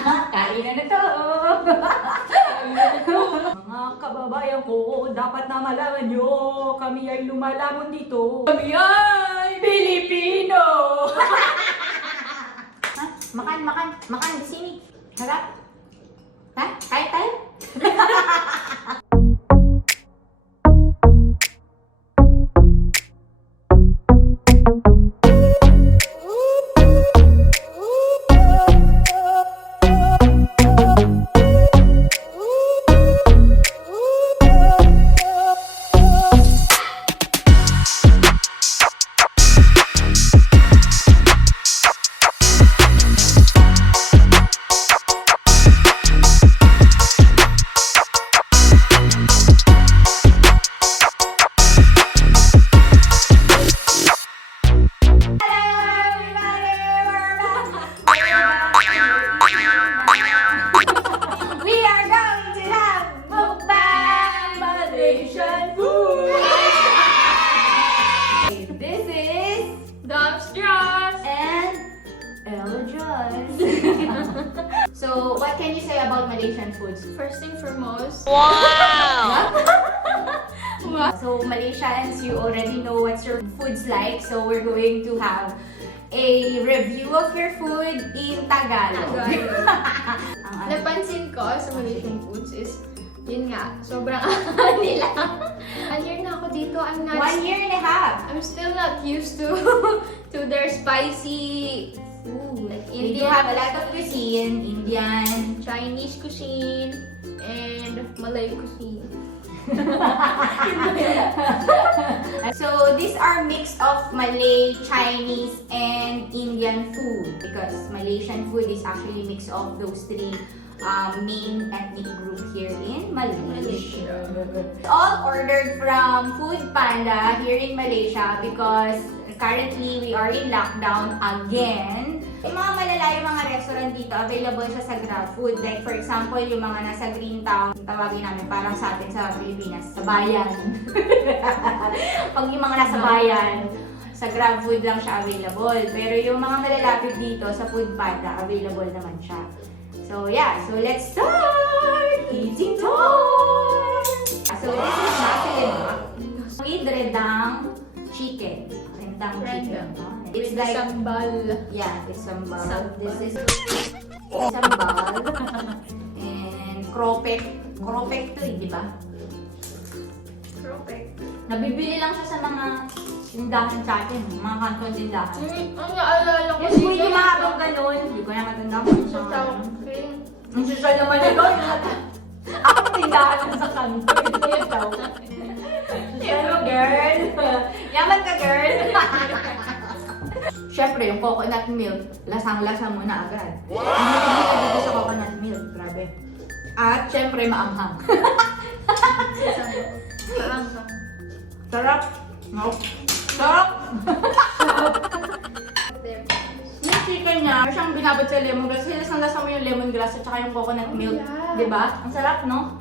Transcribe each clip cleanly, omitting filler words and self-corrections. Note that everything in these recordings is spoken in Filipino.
Kain na to! Mga kababayan ko, dapat na malaman nyo, kami ay lumalamon dito. Kami ay Pilipino! Ha? Makan di sini. Harap? Ha? Kaya tayo? Malaysian food! This is Dros and E05. So, what can you say about Malaysian foods? First thing foremost. Wow! So, Malaysians, you already know what your food's like. So, we're going to have a review of your food in Tagalog. Napansin ko sa Malaysian foods is, yun nga, sobrang anghang nila. 1 year na ako dito. I'm not... 1 year and a half. I'm still not used to their spicy food. Like We do Indian, have a lot of cuisine, Indian, Chinese cuisine, and Malay cuisine. So these are mix of Malay, Chinese, and Indian food because Malaysian food is actually mix of those three main ethnic group here in Malaysia. All ordered from Food Panda here in Malaysia because currently we are in lockdown again. Yung mga malalayong mga restaurant dito, available siya sa GrabFood. Like for example, yung mga nasa Greentown, tawagin namin parang sa atin sa Pilipinas, sa bayan. Pag yung mga nasa bayan, sa GrabFood lang siya available. Pero yung mga malalapit dito sa Food Panda, available naman siya. So yeah, so let's start eating time! So this is Nasi Lemak with rendang chicken. Rendang chicken. It's With like sambal. yeah, it's sambal. Sambal. This is sambal and kropek. Kropek to, di ba? Perfect. Nabibili lang siya sa mga tindahan sa atin, mga kantong tindahan. Ang naalala ko Yung food yung mga abang ganun, hindi ko na matanda kung sa sa tawag cream. ang social naman nito, ako tindahan lang sa kanto. Yung tao. Hello, girl! Yaman ka, girl! Siyempre, yung coconut milk, lasang-lasa mo na agad. Hindi dito sa coconut milk, grabe. At siyempre, maanghang. Maanghang. Sarap! No? Sarap! There. Yung chicken niya, siyang binabad sa lemongrass. Lasang-lasa mo yung lemongrass at saka yung coconut milk. Yeah. Diba? Ang sarap, no?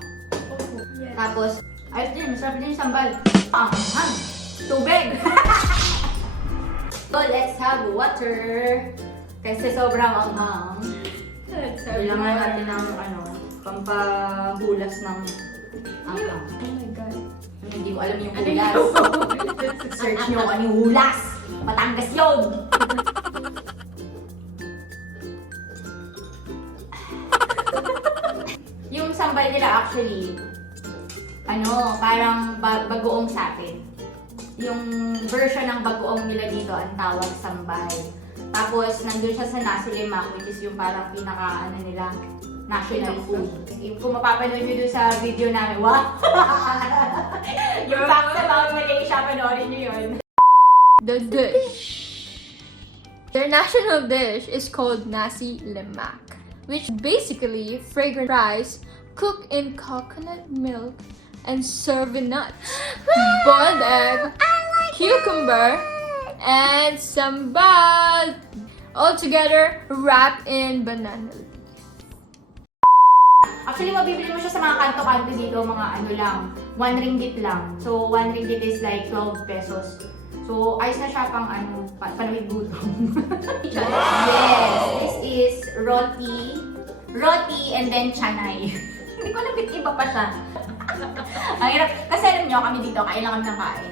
Yes. Tapos, ayos din, masarap din yung sambal. Anghang! Tubig! So, let's have water. Kasi sobrang anghang. Kailangan natin ng pampahulas ng anghang. Oh my God. Hindi ko alam yung hulas. Search nyo kung anong hulas. Batangas yun! Yung sambal nila actually, parang bagoong sa atin. Yung version ng bagoong nila dito ang tawag sambal. Tapos, nandun siya sa Nasi Lemak, which is yung parang pinaka, nila, national food. Kung mapapanood nyo dun sa video namin, wow! Yung facts about Malaysia, panoorin nyo yun. The dish. Their national dish is called Nasi Lemak, which basically fragrant rice cooked in coconut milk and served with nuts, boiled egg, cucumber, and sambal, all together wrapped in banana leaf. Actually, mabibili mo siya sa mga kanto-kanto dito, mga lang, 1 ringgit lang. So, 1 ringgit is like 12 pesos. So, ayos na siya pang panawid gutom. Yes, this is roti roti, and then chanay. Hindi ko alam ba't iba pa siya. Ang hirap. Kasi alam nyo, kami dito, kain lang kami ng kain.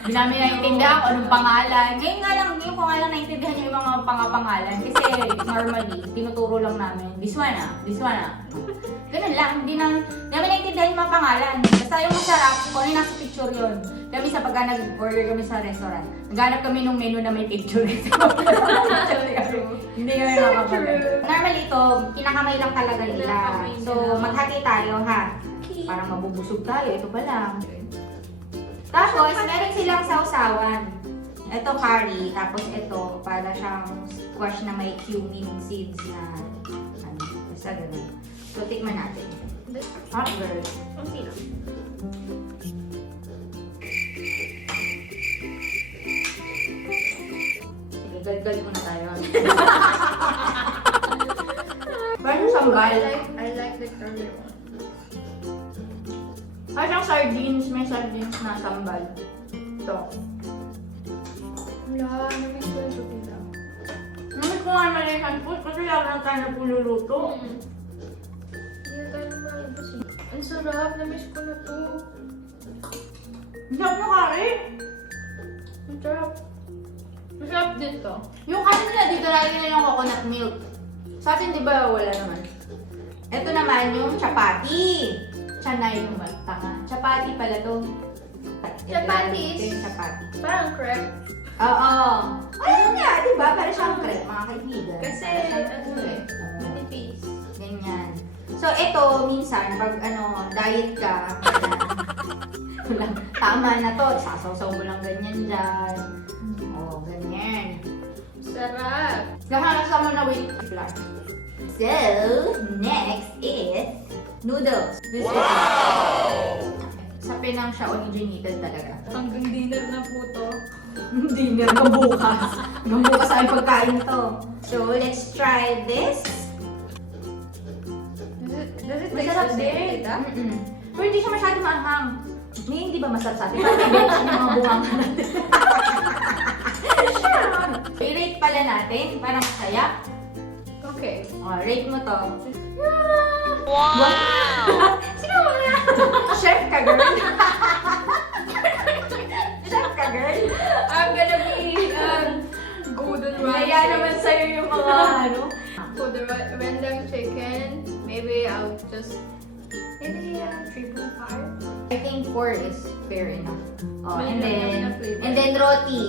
Hindi namin naintindihan kung anong pangalan. Ngayon nga lang, ngayon ko nga lang naintindihan yung ibang mga pangalan. Kasi normally, tinuturo lang namin, this one ah. Ganun lang, hindi namin naintindihan yung mga pangalan. Basta yung masarap, kung ano yung nasa picture yun. Kami sa pagka nag-order kami sa restaurant, naghanap kami ng menu na may picture. Hindi kami makapagod. Normally ito, kinakamay lang talaga nila. So, maghati tayo ha. Parang mabubusog tayo, ito pa lang. Tapos, meron silang sausawan. Ito curry, tapos ito, para siyang squash na may cumin seeds na, basta ganun. So, tikman natin. Hot girl. Okay lang. Sige, galgal mo na tayo. Parang sambal. I like the curry one. Parang sardines, may sardines na sambal. Ito. Wala, namiss ko yung tupila. Namiss ko nga Malaysian food kasi lalo na tayo na pululuto. Hindi na tayo malabas eh. Ang sarap, namiss ko na to. Ang sarap na curry. Ang sarap. Masarap din to. Yung kasi nila dito lagi na yung coconut milk. Sa atin di ba wala naman? Ito naman yung chapati. Chanay yung tanga. Chapati pala to. Chapati Ito is yung chapati. parang crepe. Oo. Ayun nga, di ba? Para siyang crepe, mga kaibigan. Kasi, Para siyang ano crepe. Oo. manipis. Ganyan. So, ito, minsan, pag diet ka, wala, tama na to. Sasawsaw mo lang ganyan dyan. Oo, ganyan. Sarap. Lahat sa mo na wait flour. So, next is noodles. This is sa Penang siya originated talaga. Hanggang dinner na po to. Dinner hanggang bukas. Hanggang bukas ay pagkain to. So, let's try this. Does it Masarap taste the same, din. tita? Pero hindi siya masyado maanghang. Hindi ba masarap sa atin? Parang bench ng mga bungang natin. I-rate pala natin. Parang masaya. Okay. Rate mo to. Wow! Sino mo na? Chef ka, girl. Chef ka, girl. I'm gonna be golden rice. Kaya naman sa'yo yung mga For the random chicken, maybe I'll just maybe 3.5. I think 4 is fair enough. May And flavor. then roti.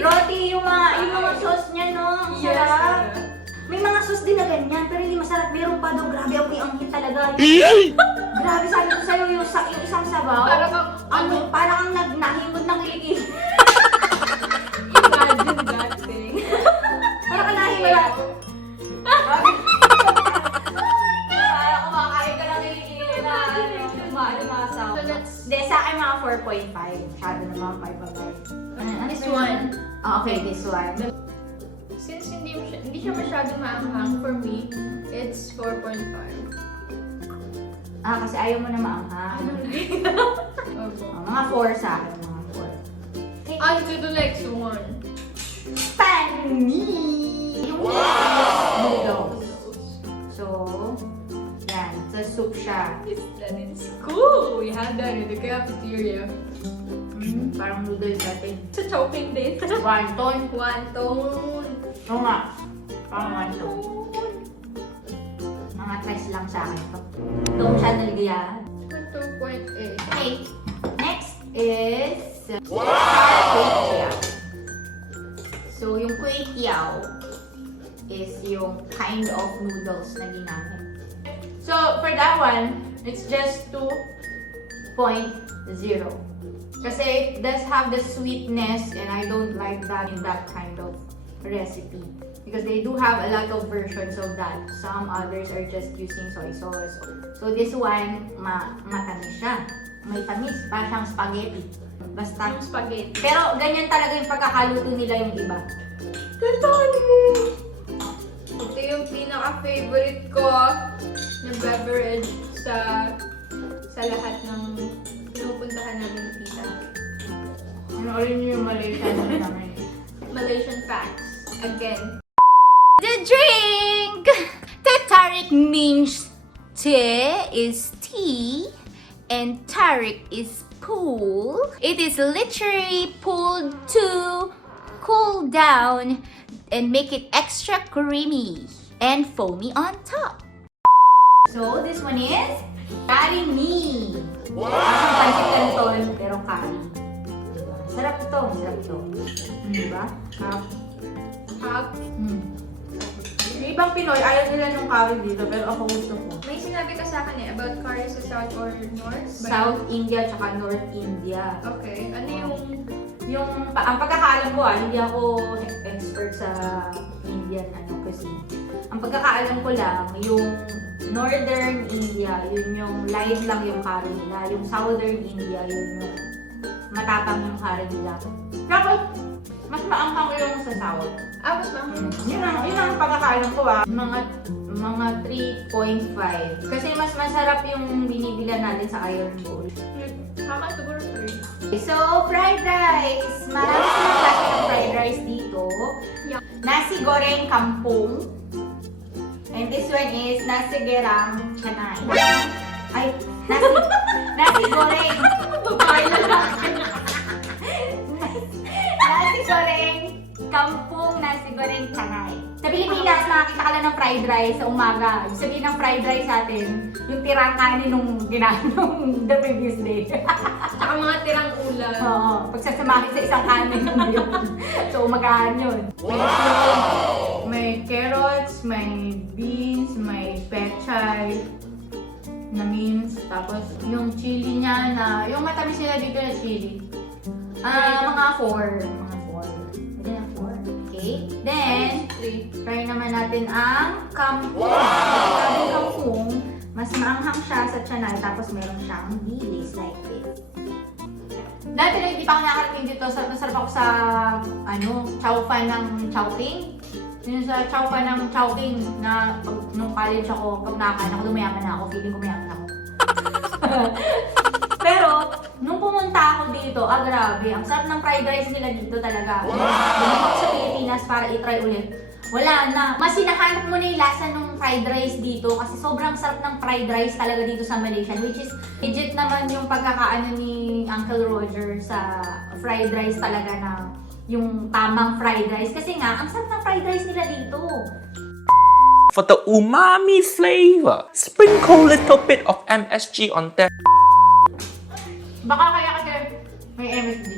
Roti. Yung mga sauce niya, no? Ang Yes. sarap. May mga sauce din na ganyan, pero hindi masarap. Meron pa daw, grabe ang hit talaga. Grabe, sabi ko sa'yo, yung isang sabaw. Parang kang nahimod ng kilikili. Imagine that thing. Parang kang nahimod. Grabe. Parang kumakain ka lang kilikili na maalimasaw. So let's... Hindi, sa akin mga 4.5. Masyado naman 5. This one. Okay, this one. Since hindi siya masyado maanghang for me, it's 4.5. Kasi ayaw mo na maanghang. Okay. Mga 4 sa akin, mga 4. On to the next one. Pani! Yung noodles. So, yan. Sa soup siya. That is cool. We have that in the cafeteria. Parang noodles natin. Sa chopping din. Wonton. Wonton. Oo nga. Parang wonton. Mga tres lang sa akin to. Itong channel diyan. 2.8. Okay. Next is... Kway tiao. So, yung kway tiao is yung kind of noodles na ginamit. So, for that one, it's just 2.0. Kasi it does have the sweetness and I don't like that in that kind of recipe. Because they do have a lot of versions of that. Some others are just using soy sauce. So this one, matamis siya. May tamis, parang siyang spaghetti. Basta Yung spaghetti. pero ganyan talaga yung pagkakaluto nila yung iba. Ito yung pinaka-favorite ko na beverage sa lahat ng pinupuntahan namin tita. Ano rin yung Malaysian namin? Malaysian facts. Again. The drink! To Tarik means te is tea and tarik is pull. It is literally pulled to cool down and make it extra creamy and foamy on top. So this one is curry mee. Wow! Ang pancit canton pero curry. Sarap ito, sarap ito. Diba? Hap. Yung ibang Pinoy, ayaw nila nung curry dito, pero ako gusto ko. May sinabi ka sa akin about curry sa South or North? South India tsaka North India. Okay. Ano Ang pagkakaalam ko hindi ako expert sa Indian cuisine. Ang pagkakaalam ko lang, yung Northern India, yun yung light lang yung curry nila. Yung Southern India, yun yung matapang yung curry nila. Tapos, mas maanghang yung sa South. mas mahal. Yun ang pagkakaalam ko mga 3.5. Kasi mas masarap yung binibila natin sa Iron Bowl. Siguro 3. So, fried rice. Marami silang klase ng fried rice dito. Yeah. Nasi goreng kampung. And this one is nasi gerang chanay. Ay, nasi goreng. Nasi goreng kampung, nasi goreng chanay. Sa Pilipinas, nakakita ka lang ng fried rice sa umaga. Ibig sabihin ng fried rice natin, yung tirang kanin nung ginanong the previous day. Tsaka mga tirang ulam. Oo, pagsasamahin sa isang kanin yun. So, umagahan yun. May carrots, may beans, may pechay na mince. Tapos, yung chili niya na, yung matamis nila dito na chili. Mga 4. Mga 4. Pwede na 4. Okay. Then, try naman natin ang kangkong. Ang kangkong, mas maanghang siya sa tiyanay, tapos meron siyang dilis like this. Dati na hindi pa ako nakarating dito, masarap ako sa, chowfan ng Chowking. Yun sa chowfan ng Chowking na nung college ako, pag nakakain ako, dumayaman na ako, feeling ko mayaman ako. Pero, nung pumunta ako dito, grabe, ang sarap ng fried rice nila dito talaga. Bumalik ako sa Pilipinas para i-try ulit. Wala na. Mas hinahanap mo na yung lasa ng fried rice dito kasi sobrang sarap ng fried rice talaga dito sa Malaysia, which is legit naman yung pagkakaano ni Uncle Roger sa fried rice talaga na yung tamang fried rice. Kasi nga, ang sarap ng fried rice nila dito. For the umami flavor, sprinkle little bit of MSG on that. Baka kaya kasi may MSG.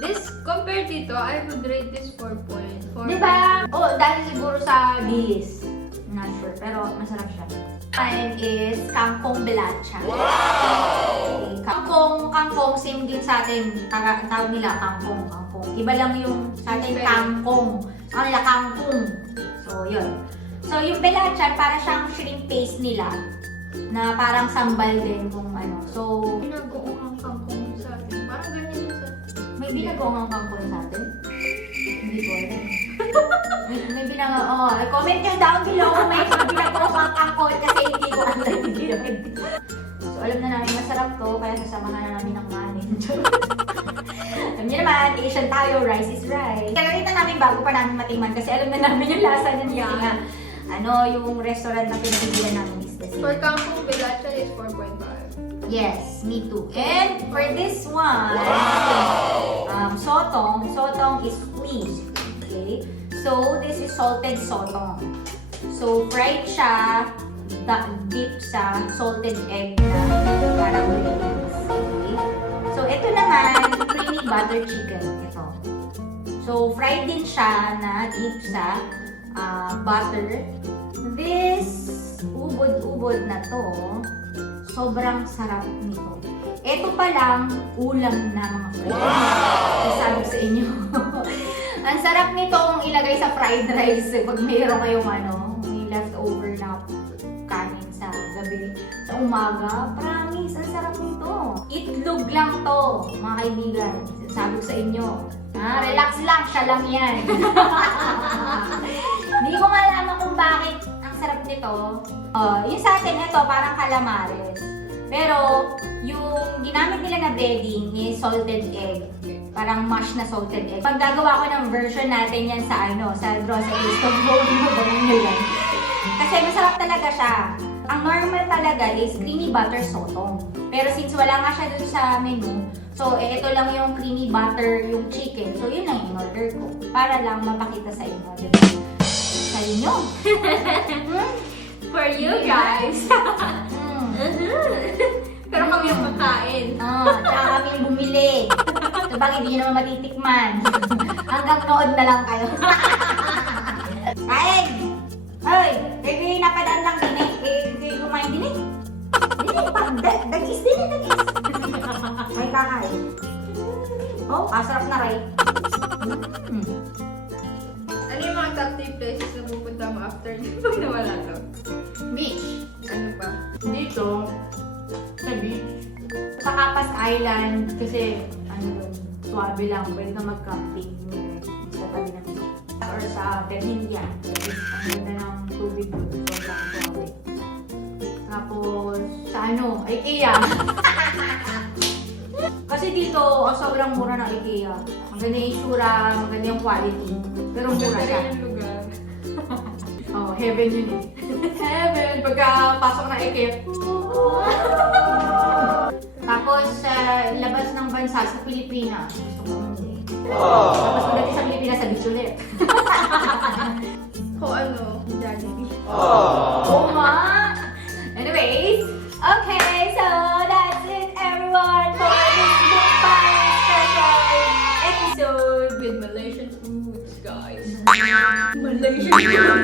This, compared dito, I would rate this 4.4. Diba? Dahil siguro sa bilis. Not sure, pero masarap siya. Mine is kangkong belacha. Okay. Kangkong, same din sa atin. Tawag nila kangkong. Iba lang yung sa atin kangkong. Sa kanila kangkong. So, yun. So, yung belacha, para siyang shrimp paste nila. Na parang sambal din kung ano. So, Binagoong ang kangkong sa atin. Parang ganyan yung sa... may binagawa ang kangkong sa atin? Hindi ko alam. May binagawa, comment nyo down below kung may binagawa ang kangkong kasi hindi ko alam. So, alam na namin masarap to, kaya sasamahan na namin ng kanin. Alam niyo naman, Asian tayo, rice is rice. Kaya namin bago pa namin matingman kasi alam na namin yung lasa niya. Kasi nga, yung restaurant na pinagbibilan namin is the same. For kangkong belacha is 4.5. Yes, me too. And for this one, sotong is squeezed. Okay? So, this is salted sotong. So, fried siya, dip sa salted egg na parang mayonnaise. Okay? So, ito naman, creamy butter chicken. Ito. So, fried din siya na dip sa butter. This ubod-ubod na to, sobrang sarap nito. Ito pa lang, ulam na mga friends. Sabi ko sa inyo. Ang sarap nito kung ilagay sa fried rice. Pag mayroon kayong may leftover na kanin sa gabi, sa umaga, promise, ang sarap nito. Itlog lang to, mga kaibigan. Sabi ko sa inyo. Relax lang, siya lang yan. Hindi ko malaman kung bakit ang sarap nito. Yung sa atin, ito parang calamares. Pero, yung ginamit nila na breading is salted egg. Parang mash na salted egg. Pag gagawa ko ng version natin yan sa sa Dros, sa Instagram, gawin nyo yan. Kasi masarap talaga siya. Ang normal talaga is creamy butter sotong. Pero since wala nga siya dun sa menu, so ito lang yung creamy butter, yung chicken. So yun lang yung order ko. Para lang mapakita sa inyo. Diba? Sa inyo. For you guys. Pero kami yung kakain. Tsaka kami yung bumili. So bakit hindi nyo naman matitikman? Hanggang nood na lang kayo. Kain! Hoy! Kayo napadaan lang din eh. Kayo kumain din eh. Dagis din eh, dagis. Ay, kakain. Oh, sarap na ray. Ano yung mga top 3 places na pupunta mo after pag nawala to? Beach. Ano pa? Dito, sa beach. Sa Capas Island, kasi ano yun, swabe lang. Pwede ka mag-camping sa tabi ng beach. Or sa Berhinia. Ang ganda ng tubig doon. Sobrang swabe. Tapos, sa ano, IKEA. Kasi dito, sobrang mura ng IKEA. Maganda yung itsura, maganda yung quality. Pero mura siya. Yung lugar. Oh, heaven yun eh. Heaven, pagkapasok na IKEA. Tapos, sa labas ng bansa, sa Pilipinas. Gusto ko umuwi. Tapos, pagdating sa Pilipinas, sa beach ulit. O ano? Jollibee. Oh ma! Anyways, okay, so that's it everyone for this Mukbang special episode. With Malaysian foods, guys. Malaysian.